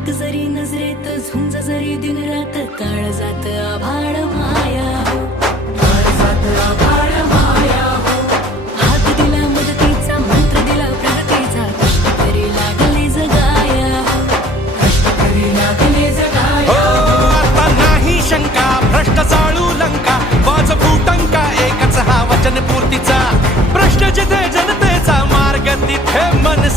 हाक जरी नजरेत झुंज जरी दिन रात काळ जात आभाळ माया हो, काळ जात आभाळ माया हो. हात दिला मदतीचा मंत्र दिला प्रगतीचा कष्टकरी लागले जगाया हो, कष्टकरी लागले जगाया हो. आता नाही शंका भ्रष्ट चाळू लंका वाज फुटंका एकच हा वचन पूर्तीचा प्रश्न जिथे जनतेचा मार्ग तिथे मन